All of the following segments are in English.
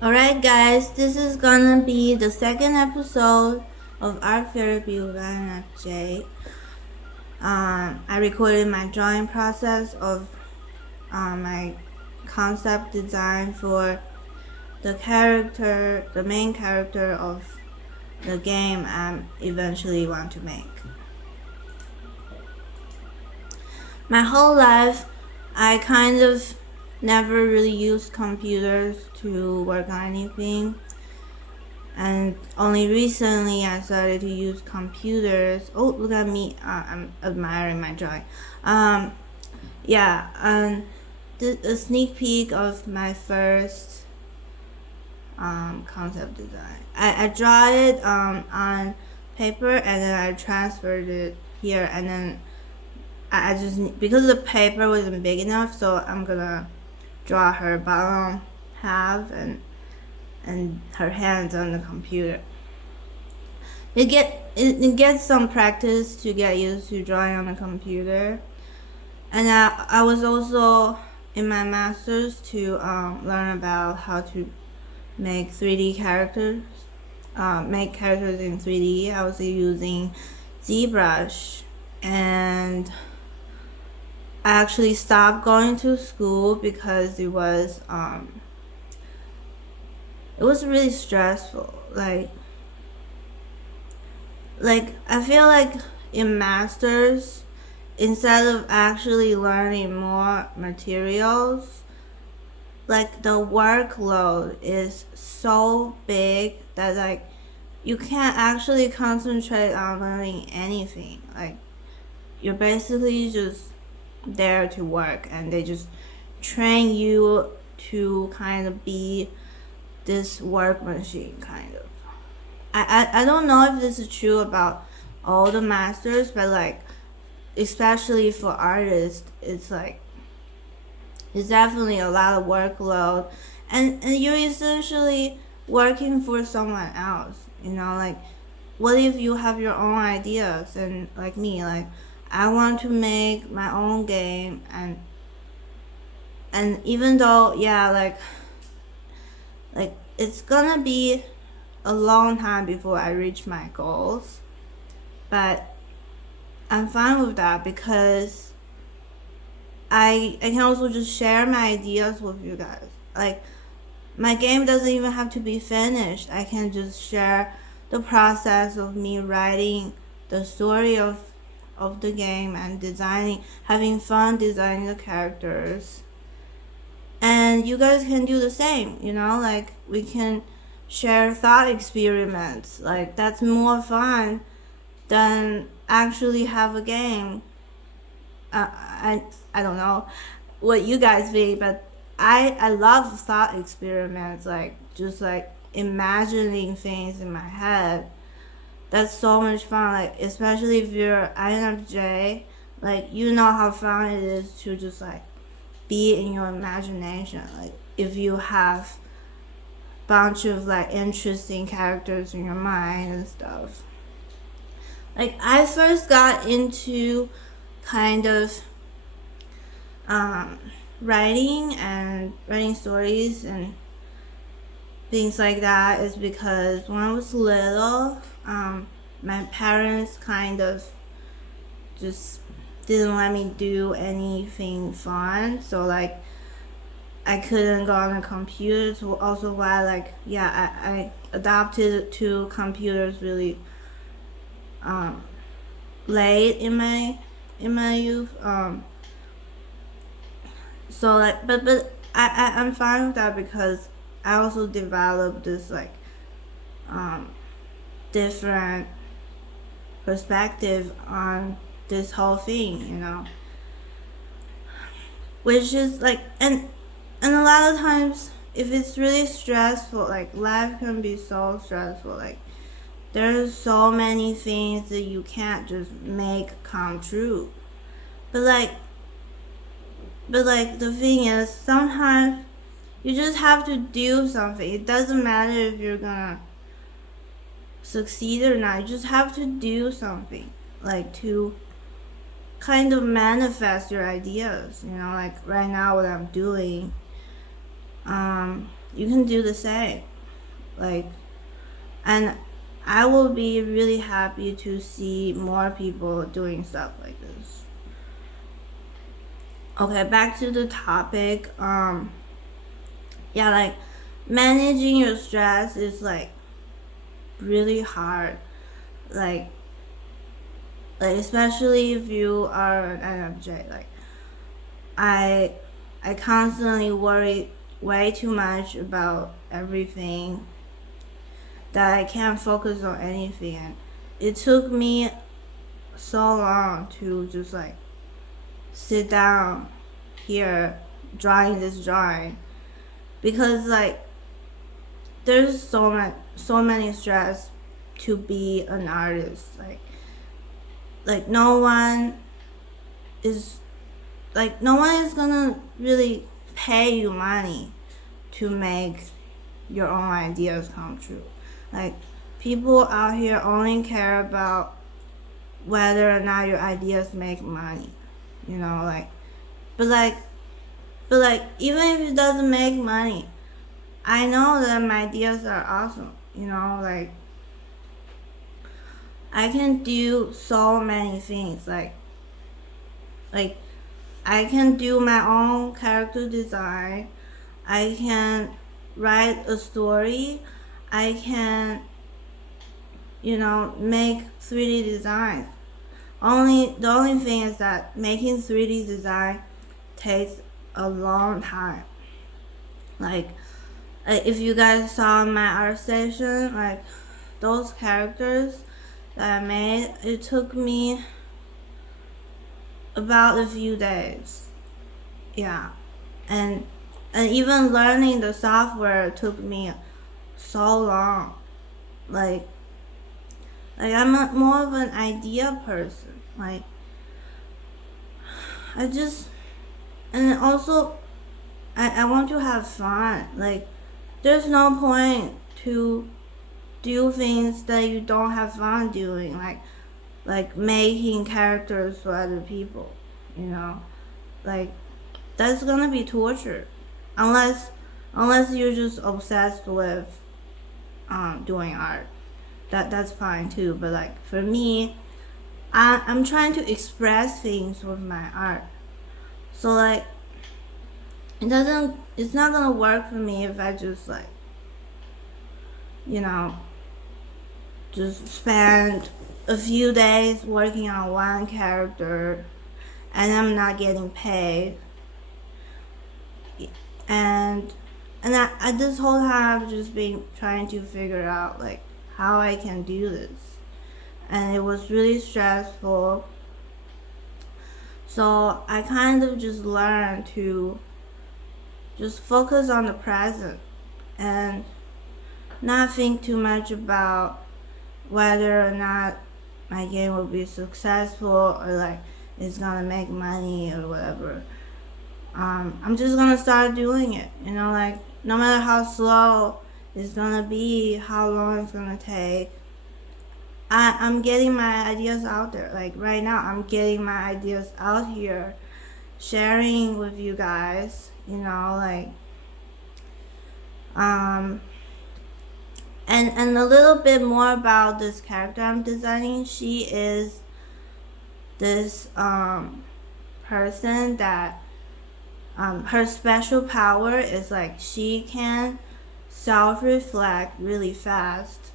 Alright, guys, this is gonna be the second episode of Art Therapy with INFJ. I recorded my drawing process of my concept design for the main character of the game I eventually want to make. My whole life, I kind of never really used computers to work on anything. And only recently I started to use computers. Oh, look at me. I'm admiring my drawing. Yeah, a sneak peek of my first concept design. I draw it on paper and then I transferred it here, and then I just, because the paper wasn't big enough, so I'm gonna draw her bottom half and her hands on the computer. It gets some practice to get used to drawing on the computer, and I was also in my master's to learn about how to make 3D characters, make characters in 3D. I was using ZBrush, and I actually stopped going to school because it was really stressful. Like I feel like in masters, instead of actually learning more materials, like the workload is so big that like you can't actually concentrate on learning anything. Like you're basically just there to work, and they just train you to kind of be this work machine, kind of. I don't know if this is true about all the masters, but like especially for artists, it's like it's definitely a lot of workload, and you're essentially working for someone else. Like what if you have your own ideas, and like me, like I want to make my own game, and even though yeah, like it's gonna be a long time before I reach my goals, but I'm fine with that because I can also just share my ideas with you guys. Like my game doesn't even have to be finished. I can just share the process of me writing the story of the game and having fun designing the characters. And you guys can do the same, like we can share thought experiments. Like that's more fun than actually have a game. I don't know what you guys think, but I love thought experiments, like just like imagining things in my head. That's so much fun, like especially if you're INFJ, like how fun it is to just like be in your imagination. Like if you have bunch of like interesting characters in your mind and stuff. Like I first got into kind of writing stories and things like that is because when I was little, my parents kind of just didn't let me do anything fun, so like I couldn't go on a computer. So also why I adapted to computers really late in my youth. So like I'm fine with that because I also developed this like different perspective on this whole thing, which is like and a lot of times if it's really stressful, like life can be so stressful, like there's so many things that you can't just make come true. But like the thing is, sometimes you just have to do something. It doesn't matter if you're gonna succeed or not. You just have to do something, like to kind of manifest your ideas. Like right now, what I'm doing. you can do the same. Like, and I will be really happy to see more people doing stuff like this. Okay, back to the topic. Yeah, like managing your stress is like really hard. Like especially if you are an INFJ. Like I constantly worry way too much about everything that I can't focus on anything. And it took me so long to just like sit down here drawing this drawing, because like there's so many stress to be an artist. Like no one is gonna really pay you money to make your own ideas come true. Like people out here only care about whether or not your ideas make money, you know, like but like even if it doesn't make money, I know that my ideas are awesome, you know, like I can do so many things. Like I can do my own character design. I can write a story. I can, you know, make 3D designs. The only thing is that making 3D design takes a long time. Like if you guys saw my Artstation, like those characters that I made, it took me about a few days. Yeah. And even learning the software took me so long. Like I'm more of an idea person. Like and also I want to have fun. Like there's no point to do things that you don't have fun doing, like making characters for other people, you know, like that's gonna be torture, unless you're just obsessed with doing art. That's fine too. But like for me, I'm trying to express things with my art, so like it's not gonna work for me if I just like, you know, just spend a few days working on one character and I'm not getting paid. And I this whole time I've just been trying to figure out like how I can do this, and it was really stressful. So I kind of just learned to just focus on the present and not think too much about whether or not my game will be successful or like it's gonna make money or whatever. I'm just gonna start doing it, you know, like no matter how slow it's gonna be, how long it's gonna take. I'm getting my ideas out there. Like right now I'm getting my ideas out here, sharing with you guys, you know, like and a little bit more about this character I'm designing. She is this person that her special power is like she can self-reflect really fast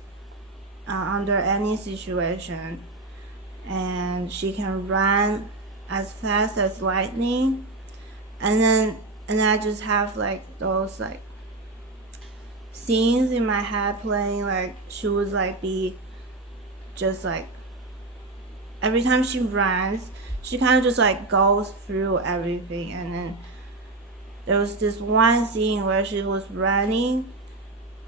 under any situation, and she can run as fast as lightning. And I just have like those like scenes in my head playing, like she would like be just like every time she runs she kind of just like goes through everything. And then there was this one scene where she was running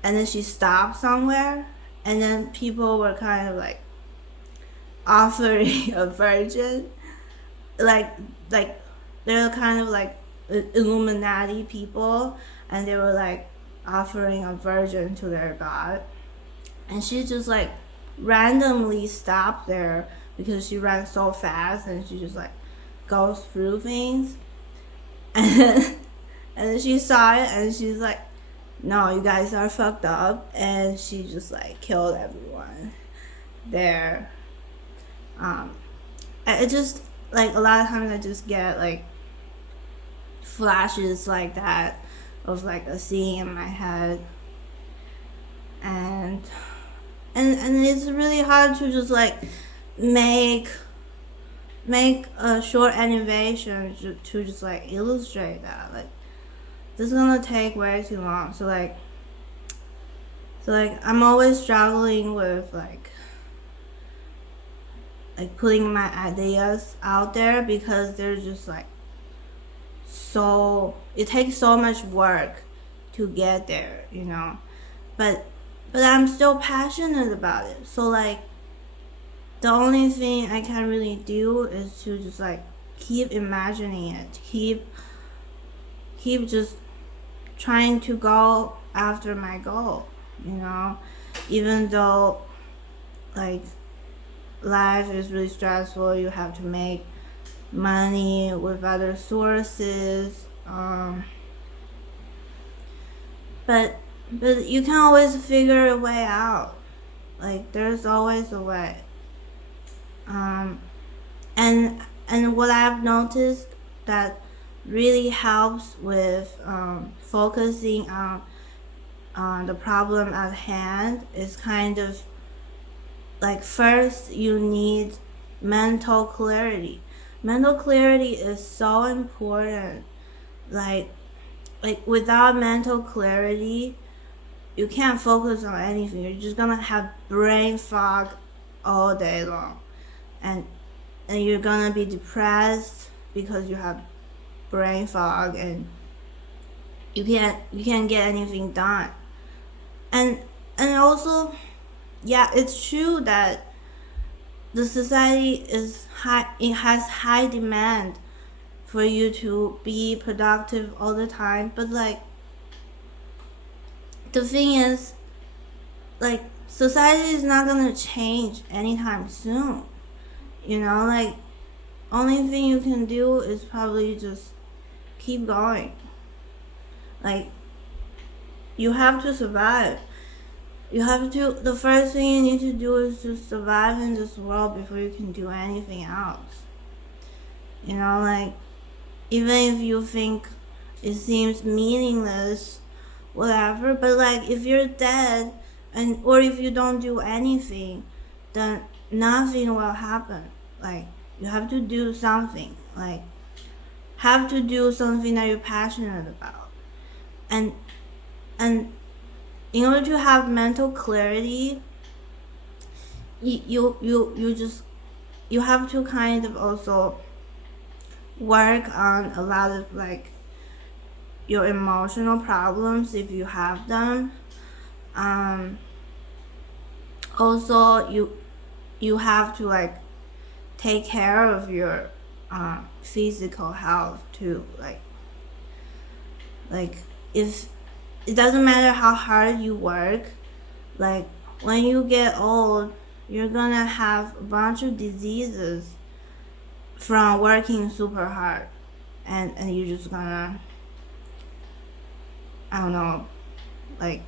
and then she stopped somewhere, and then people were kind of like offering a virgin, like they're kind of like Illuminati people, and they were like offering a virgin to their god, and she just like randomly stopped there because she ran so fast and she just like goes through things. And then she saw it and she's like, no, you guys are fucked up, and she just like killed everyone there. I just like a lot of times I just get like flashes like that of like a scene in my head, and it's really hard to just like make a short animation to just like illustrate that. Like this is gonna take way too long. So I'm always struggling with like putting my ideas out there, because they're just like so, it takes so much work to get there, you know. But I'm still passionate about it. So like the only thing I can really do is to just like keep imagining it, keep just trying to go after my goal, you know, even though like life is really stressful. You have to make money with other sources, but you can always figure a way out. Like there's always a way. And what I've noticed that really helps with focusing on the problem at hand is kind of like, first you need mental clarity. Mental clarity is so important. Like without mental clarity, you can't focus on anything. You're just gonna have brain fog all day long, and you're gonna be depressed because you have brain fog, and you can't get anything done. And also, yeah, it's true that the society is high. It has high demand for you to be productive all the time. But like, the thing is, like, society is not gonna change anytime soon. You know, like, only thing you can do is probably just keep going. Like, you have to survive. The first thing you need to do is to survive in this world before you can do anything else. You know, like, even if you think it seems meaningless, whatever, but like, if you're dead, or if you don't do anything, then nothing will happen. Like, you have to do something. Like, have to do something that you're passionate about. And in order to have mental clarity, you have to kind of also work on a lot of like your emotional problems if you have them. Also, you have to like take care of your physical health too. Like if it doesn't matter how hard you work, like when you get old, you're gonna have a bunch of diseases from working super hard, and you're just gonna, I don't know, like,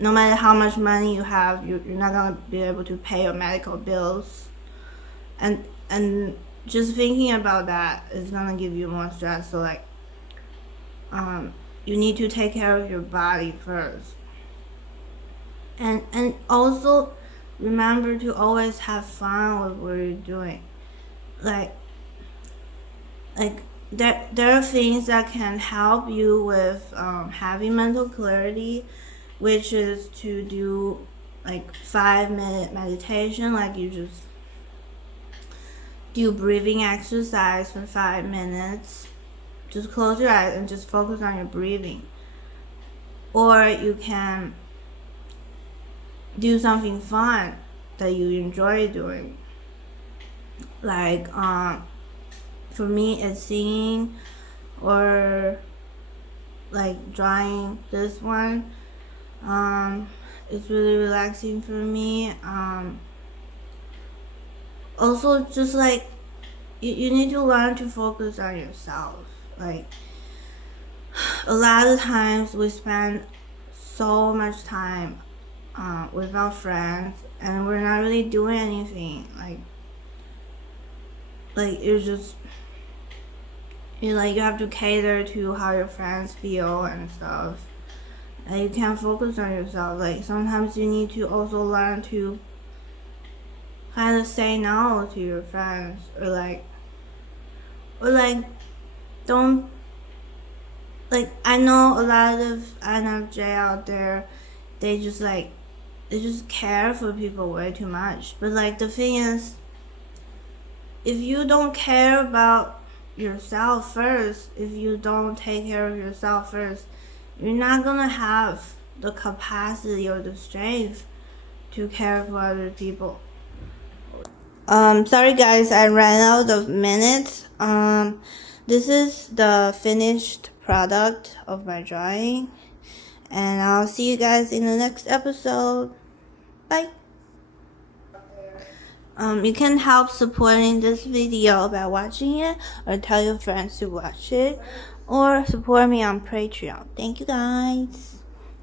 no matter how much money you have, you're not gonna be able to pay your medical bills, and just thinking about that is gonna give you more stress. So like, you need to take care of your body first, and also remember to always have fun with what you're doing. Like there are things that can help you with having mental clarity, which is to do like 5-minute meditation. Like, you just do breathing exercise for 5 minutes. Just close your eyes and just focus on your breathing. Or you can do something fun that you enjoy doing. Like, for me, it's singing, or like drawing. This one, it's really relaxing for me. Also, just like, you need to learn to focus on yourself. Like, a lot of times we spend so much time with our friends, and we're not really doing anything. Like you're just you have to cater to how your friends feel and stuff. And you can't focus on yourself. Like sometimes you need to also learn to kind of say no to your friends, or don't, like, I know a lot of INFJ out there, they just care for people way too much. But like the thing is, if you don't care about yourself first, if you don't take care of yourself first, you're not gonna have the capacity or the strength to care for other people. Sorry guys, I ran out of minutes. This is the finished product of my drawing, and I'll see you guys in the next episode. Bye. You can help supporting this video by watching it, or tell your friends to watch it, or support me on Patreon. Thank you guys.